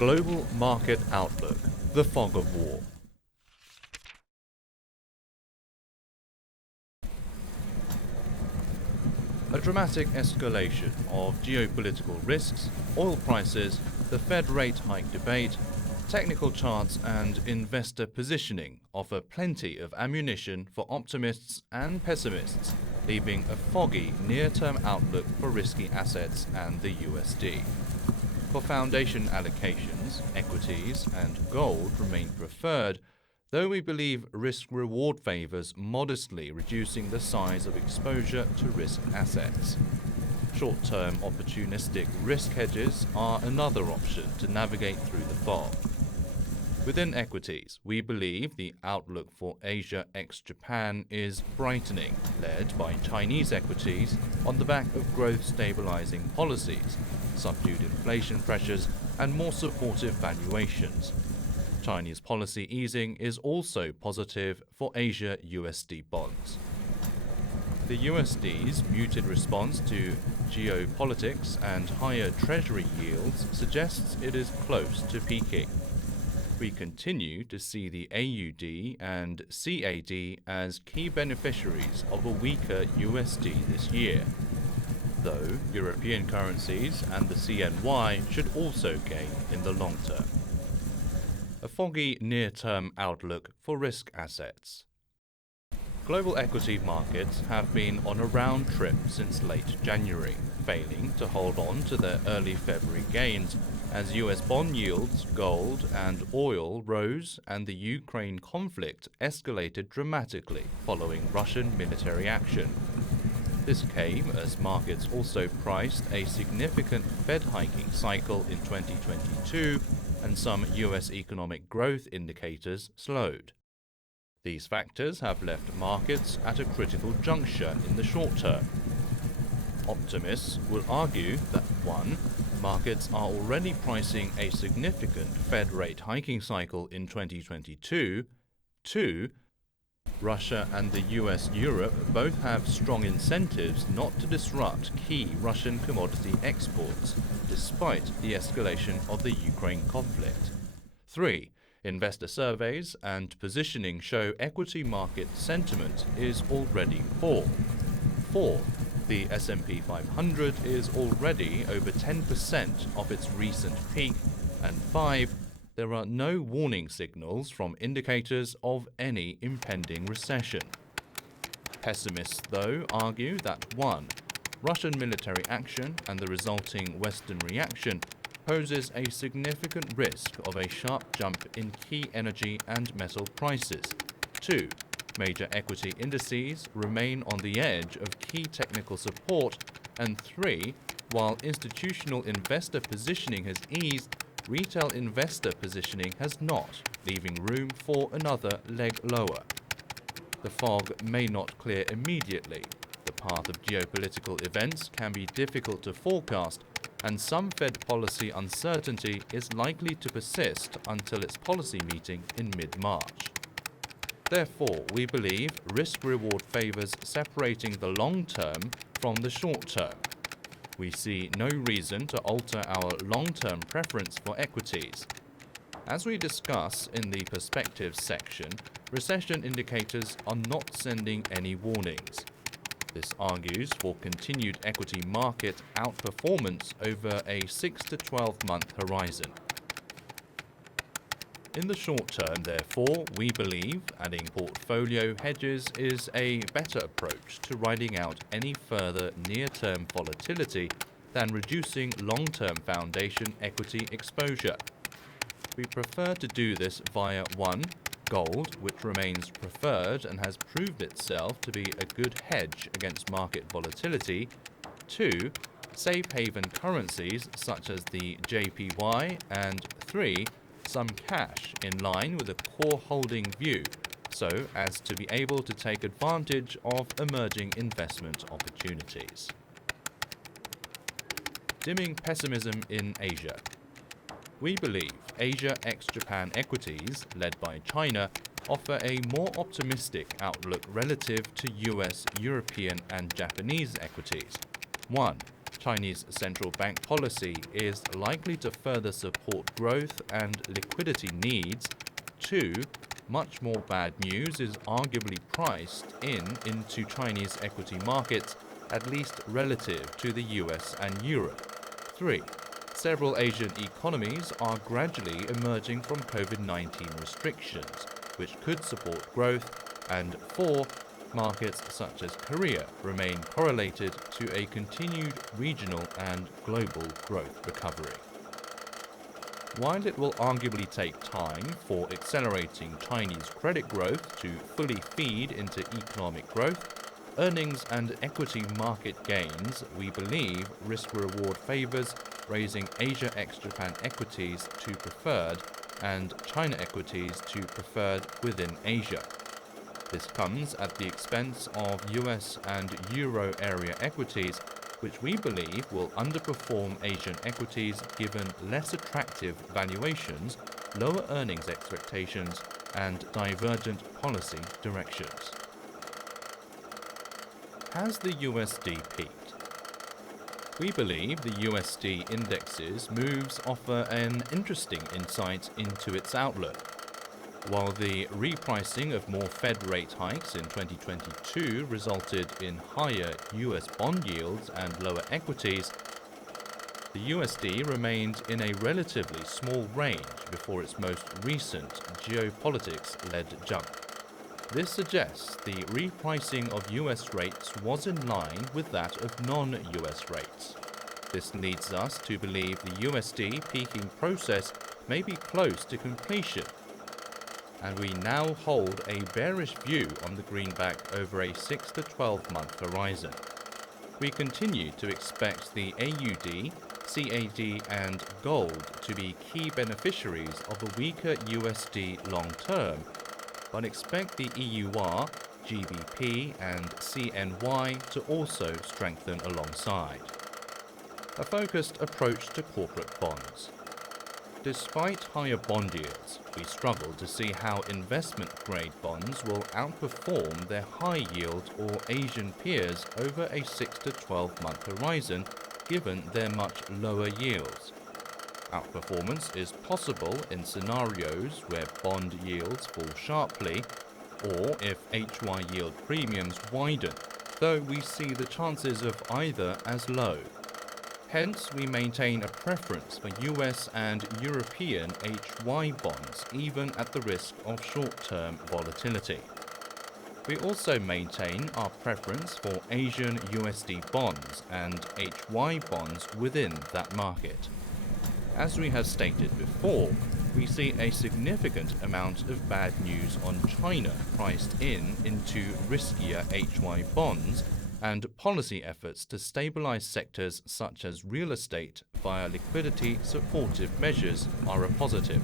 Global Market Outlook, the Fog of War. A dramatic escalation of geopolitical risks, oil prices, the Fed rate hike debate, technical charts and investor positioning offer plenty of ammunition for optimists and pessimists, leaving a foggy near-term outlook for risky assets and the USD. For foundation allocations, equities and gold remain preferred, though we believe risk-reward favors modestly reducing the size of exposure to risk assets. Short-term opportunistic risk hedges are another option to navigate through the fog. Within equities, we believe the outlook for Asia ex-Japan is brightening, led by Chinese equities on the back of growth-stabilizing policies, subdued inflation pressures, and more supportive valuations. Chinese policy easing is also positive for Asia USD bonds. The USD's muted response to geopolitics and higher treasury yields suggests it is close to peaking. We continue to see the AUD and CAD as key beneficiaries of a weaker USD this year, though European currencies and the CNY should also gain in the long term. A foggy near-term outlook for risk assets. Global equity markets have been on a round trip since late January, failing to hold on to their early February gains as US bond yields, gold and oil rose and the Ukraine conflict escalated dramatically following Russian military action. This came as markets also priced a significant Fed hiking cycle in 2022 and some US economic growth indicators slowed. These factors have left markets at a critical juncture in the short term. Optimists will argue that 1. Markets are already pricing a significant Fed rate hiking cycle in 2022. 2. Russia and the US-Europe both have strong incentives not to disrupt key Russian commodity exports, despite the escalation of the Ukraine conflict. 3. Investor surveys and positioning show equity market sentiment is already poor. 4. The S&P 500 is already over 10% of its recent peak. And 5. There are no warning signals from indicators of any impending recession. Pessimists, though, argue that 1. Russian military action and the resulting Western reaction poses a significant risk of a sharp jump in key energy and metal prices. 2. Major equity indices remain on the edge of key technical support. And 3. While institutional investor positioning has eased, retail investor positioning has not, leaving room for another leg lower. The fog may not clear immediately. The path of geopolitical events can be difficult to forecast, and some Fed policy uncertainty is likely to persist until its policy meeting in mid-March. Therefore, we believe risk-reward favors separating the long term from the short term. We see no reason to alter our long-term preference for equities. As we discuss in the Perspectives section, recession indicators are not sending any warnings. This argues for continued equity market outperformance over a 6 to 12-month horizon. In the short term, therefore, we believe adding portfolio hedges is a better approach to riding out any further near-term volatility than reducing long-term foundation equity exposure. We prefer to do this via 1. Gold, which remains preferred and has proved itself to be a good hedge against market volatility. 2. Safe haven currencies such as the JPY. And 3. Some cash in line with a core holding view, so as to be able to take advantage of emerging investment opportunities. Dimming pessimism in Asia. We believe Asia ex-Japan equities, led by China, offer a more optimistic outlook relative to US, European and Japanese equities. 1. Chinese central bank policy is likely to further support growth and liquidity needs. 2. Much more bad news is arguably priced into Chinese equity markets, at least relative to the US and Europe. 3. Several Asian economies are gradually emerging from COVID-19 restrictions, which could support growth. And 4. Markets such as Korea remain correlated to a continued regional and global growth recovery. While it will arguably take time for accelerating Chinese credit growth to fully feed into economic growth, earnings and equity market gains, we believe risk-reward favors raising Asia ex-Japan equities to preferred and China equities to preferred within Asia. This comes at the expense of US and Euro area equities, which we believe will underperform Asian equities given less attractive valuations, lower earnings expectations, and divergent policy directions. Has the USD peaked? We believe the USD index's moves offer an interesting insight into its outlook. While the repricing of more Fed rate hikes in 2022 resulted in higher US bond yields and lower equities, the USD remained in a relatively small range before its most recent geopolitics-led jump. This suggests the repricing of US rates was in line with that of non-US rates. This leads us to believe the USD peaking process may be close to completion, and we now hold a bearish view on the greenback over a 6 to 12 month horizon. We continue to expect the AUD, CAD and gold to be key beneficiaries of a weaker USD long term, but expect the EUR, GBP and CNY to also strengthen alongside. A focused approach to corporate bonds. Despite higher bond yields, we struggle to see how investment-grade bonds will outperform their high-yield or Asian peers over a 6 to 12-month horizon, given their much lower yields. Outperformance is possible in scenarios where bond yields fall sharply, or if HY yield premiums widen, though we see the chances of either as low. Hence, we maintain a preference for US and European HY bonds, even at the risk of short-term volatility. We also maintain our preference for Asian USD bonds and HY bonds within that market. As we have stated before, we see a significant amount of bad news on China priced into riskier HY bonds, and policy efforts to stabilize sectors such as real estate via liquidity supportive measures are a positive.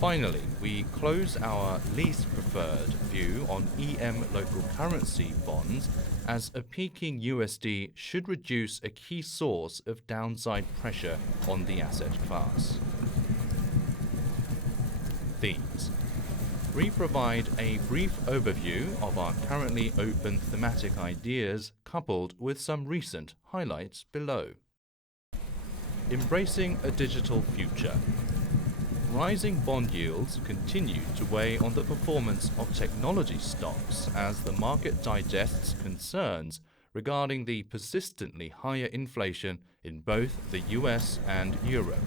Finally, we close our least preferred view on EM local currency bonds, as a peaking USD should reduce a key source of downside pressure on the asset class. Themes. We provide a brief overview of our currently open thematic ideas, coupled with some recent highlights below. Embracing a digital future. Rising bond yields continue to weigh on the performance of technology stocks as the market digests concerns regarding the persistently higher inflation in both the US and Europe.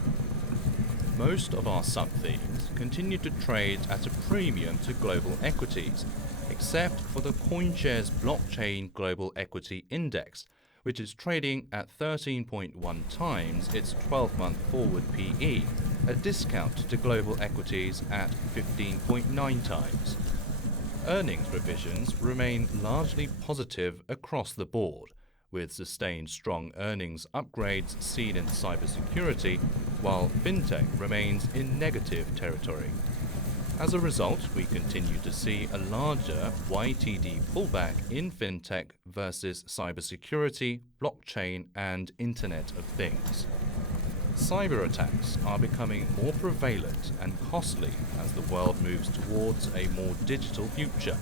Most of our sub-themes continue to trade at a premium to global equities, except for the CoinShares Blockchain Global Equity Index, which is trading at 13.1 times its 12-month forward PE, a discount to global equities at 15.9 times. Earnings revisions remain largely positive across the board, with sustained strong earnings upgrades seen in cybersecurity, while fintech remains in negative territory. As a result, we continue to see a larger YTD pullback in fintech versus cybersecurity, blockchain, and Internet of Things. Cyber attacks are becoming more prevalent and costly as the world moves towards a more digital future.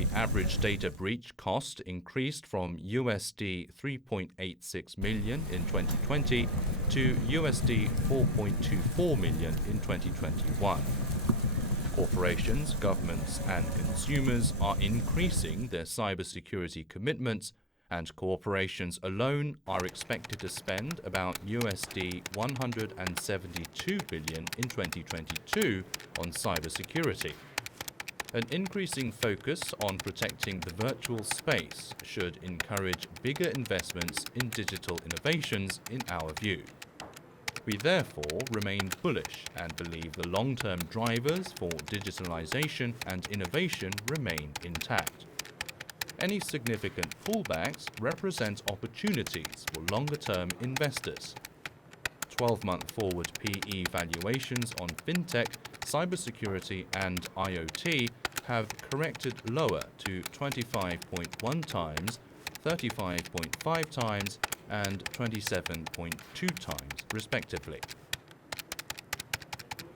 The average data breach cost increased from USD 3.86 million in 2020 to USD 4.24 million in 2021. Corporations, governments, and consumers are increasing their cybersecurity commitments, and corporations alone are expected to spend about USD 172 billion in 2022 on cybersecurity. An increasing focus on protecting the virtual space should encourage bigger investments in digital innovations in our view. We therefore remain bullish and believe the long-term drivers for digitalization and innovation remain intact. Any significant pullbacks represent opportunities for longer-term investors. 12-month forward PE valuations on fintech, cybersecurity, and IoT have corrected lower to 25.1 times, 35.5 times, and 27.2 times, respectively.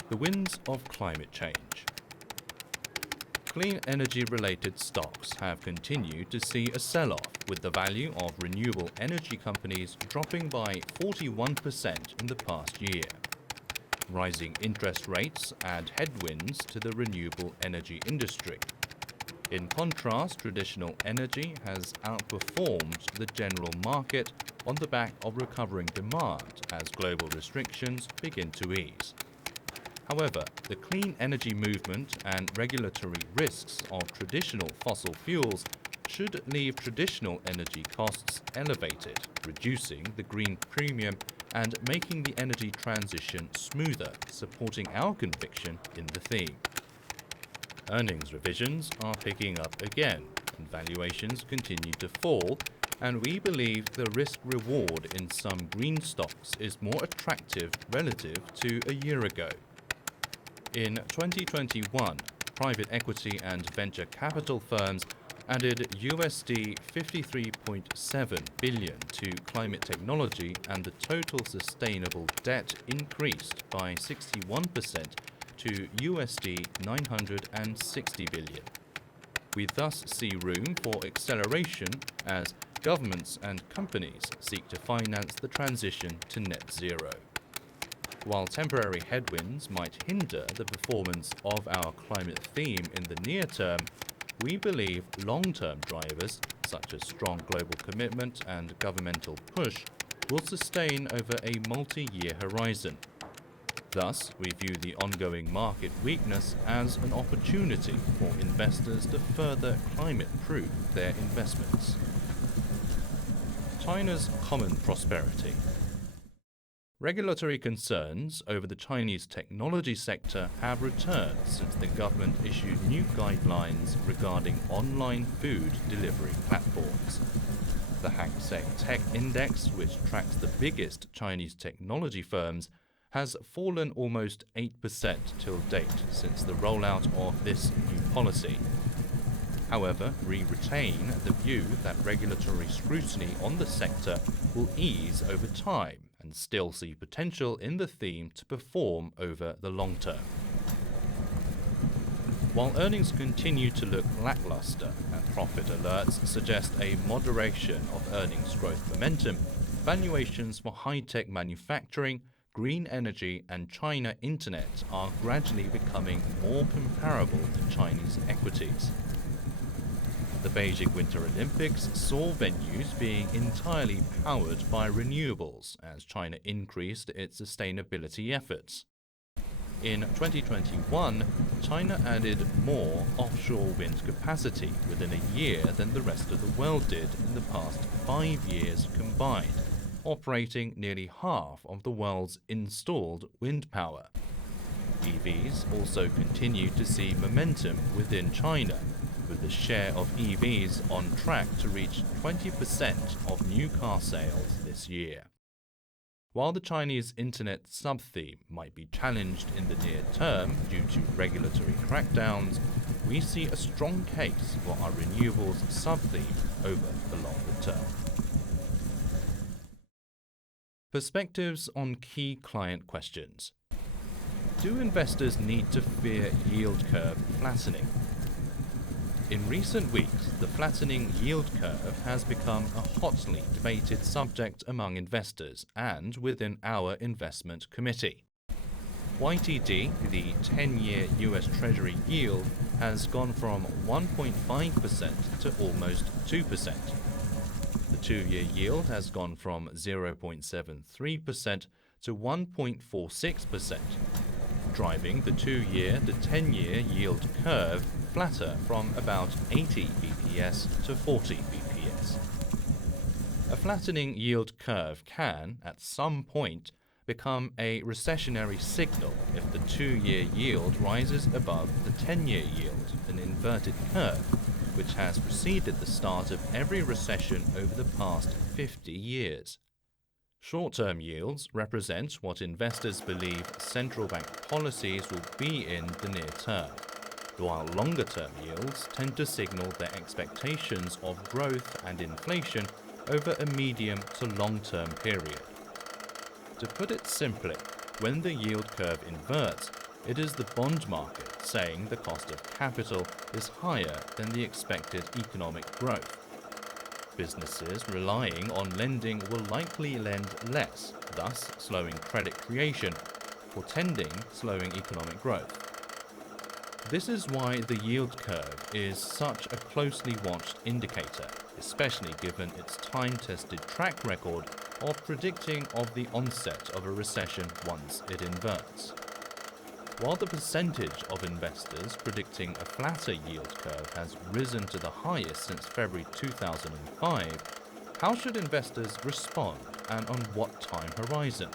The winds of climate change. Clean energy-related stocks have continued to see a sell-off, with the value of renewable energy companies dropping by 41% in the past year. Rising interest rates add headwinds to the renewable energy industry. In contrast, traditional energy has outperformed the general market on the back of recovering demand as global restrictions begin to ease. However, the clean energy movement and regulatory risks of traditional fossil fuels should leave traditional energy costs elevated, reducing the green premium and making the energy transition smoother, supporting our conviction in the theme. Earnings revisions are picking up again, and valuations continue to fall, and we believe the risk-reward in some green stocks is more attractive relative to a year ago. In 2021, private equity and venture capital firms added USD 53.7 billion to climate technology, and the total sustainable debt increased by 61% to USD 960 billion. We thus see room for acceleration as governments and companies seek to finance the transition to net zero. While temporary headwinds might hinder the performance of our climate theme in the near term, we believe long-term drivers, such as strong global commitment and governmental push, will sustain over a multi-year horizon. Thus, we view the ongoing market weakness as an opportunity for investors to further climate-proof their investments. China's common prosperity. Regulatory concerns over the Chinese technology sector have returned since the government issued new guidelines regarding online food delivery platforms. The Hang Seng Tech Index, which tracks the biggest Chinese technology firms, has fallen almost 8% till date since the rollout of this new policy. However, we retain the view that regulatory scrutiny on the sector will ease over time and still see potential in the theme to perform over the long term. While earnings continue to look lackluster and profit alerts suggest a moderation of earnings growth momentum, valuations for high-tech manufacturing, green energy, and China Internet are gradually becoming more comparable to Chinese equities. The Beijing Winter Olympics saw venues being entirely powered by renewables as China increased its sustainability efforts. In 2021, China added more offshore wind capacity within a year than the rest of the world did in the past 5 years combined, operating nearly half of the world's installed wind power. EVs also continue to see momentum within China, with the share of EVs on track to reach 20% of new car sales this year. While the Chinese internet sub-theme might be challenged in the near term due to regulatory crackdowns, we see a strong case for our renewables sub-theme over the longer term. Perspectives on key client questions. Do investors need to fear yield curve flattening? In recent weeks, the flattening yield curve has become a hotly debated subject among investors and within our investment committee. YTD, the 10-year US Treasury yield, has gone from 1.5% to almost 2%. The 2-year yield has gone from 0.73% to 1.46%, driving the 2-year to 10-year yield curve flatter from about 80 bps to 40 bps. A flattening yield curve can, at some point, become a recessionary signal if the 2-year yield rises above the 10-year yield, an inverted curve, which has preceded the start of every recession over the past 50 years. Short-term yields represent what investors believe central bank policies will be in the near term, while longer-term yields tend to signal their expectations of growth and inflation over a medium to long-term period. To put it simply, when the yield curve inverts, it is the bond market saying the cost of capital is higher than the expected economic growth. Businesses relying on lending will likely lend less, thus slowing credit creation, portending slowing economic growth. This is why the yield curve is such a closely watched indicator, especially given its time-tested track record of predicting of the onset of a recession once it inverts. While the percentage of investors predicting a flatter yield curve has risen to the highest since February 2005, how should investors respond and on what time horizon?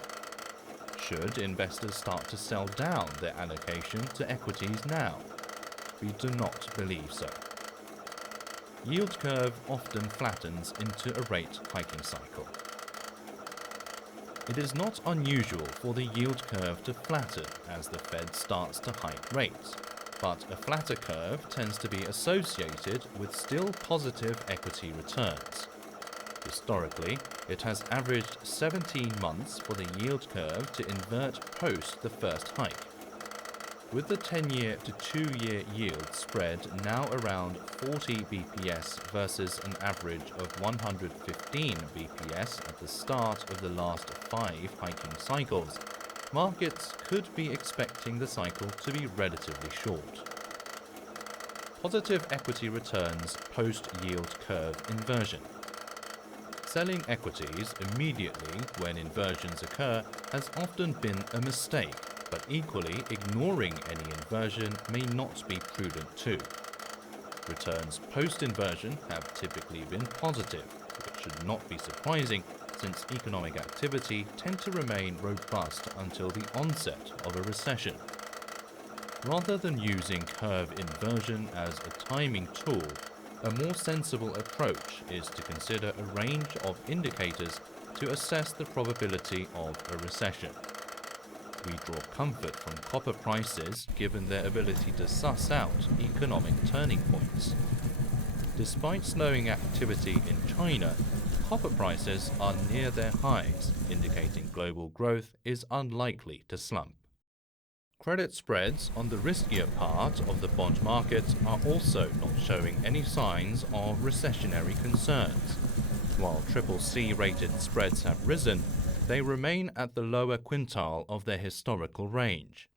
Should investors start to sell down their allocation to equities now? We do not believe so. Yield curve often flattens into a rate hiking cycle. It is not unusual for the yield curve to flatten as the Fed starts to hike rates, but a flatter curve tends to be associated with still positive equity returns. Historically, it has averaged 17 months for the yield curve to invert post the first hike. With the 10-year to 2-year yield spread now around 40 bps versus an average of 115 bps at the start of the last 5 hiking cycles, markets could be expecting the cycle to be relatively short. Positive equity returns post-yield curve inversion. Selling equities immediately when inversions occur has often been a mistake, but equally ignoring any inversion may not be prudent too. Returns post-inversion have typically been positive, which should not be surprising since economic activity tends to remain robust until the onset of a recession. Rather than using curve inversion as a timing tool, a more sensible approach is to consider a range of indicators to assess the probability of a recession. We draw comfort from copper prices given their ability to suss out economic turning points. Despite slowing activity in China, copper prices are near their highs, indicating global growth is unlikely to slump. Credit spreads on the riskier part of the bond market are also not showing any signs of recessionary concerns. While CCC rated spreads have risen, they remain at the lower quintile of their historical range.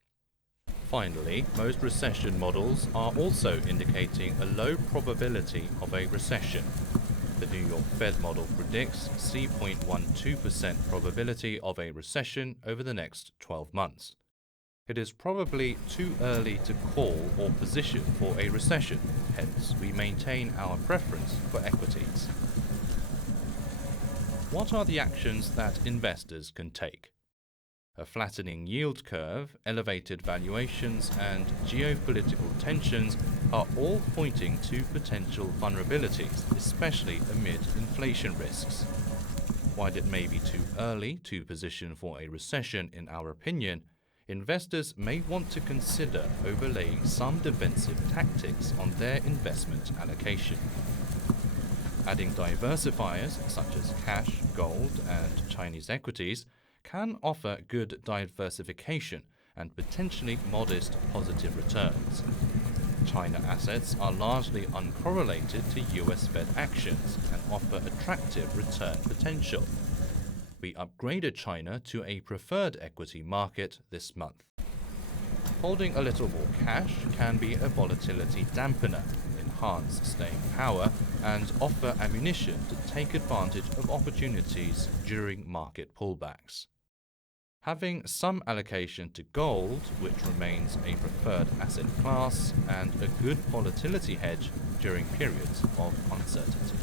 Finally, most recession models are also indicating a low probability of a recession. The New York Fed model predicts C.12% probability of a recession over the next 12 months. It is probably too early to call or position for a recession, hence we maintain our preference for equities. What are the actions that investors can take? A flattening yield curve, elevated valuations, and geopolitical tensions are all pointing to potential vulnerabilities, especially amid inflation risks. While it may be too early to position for a recession in our opinion, investors may want to consider overlaying some defensive tactics on their investment allocation. Adding diversifiers such as cash, gold, and Chinese equities can offer good diversification and potentially modest positive returns. China assets are largely uncorrelated to US Fed actions and offer attractive return potential. We upgraded China to a preferred equity market this month. Holding a little more cash can be a volatility dampener, enhance staying power, and offer ammunition to take advantage of opportunities during market pullbacks. Having some allocation to gold, which remains a preferred asset class, and a good volatility hedge during periods of uncertainty.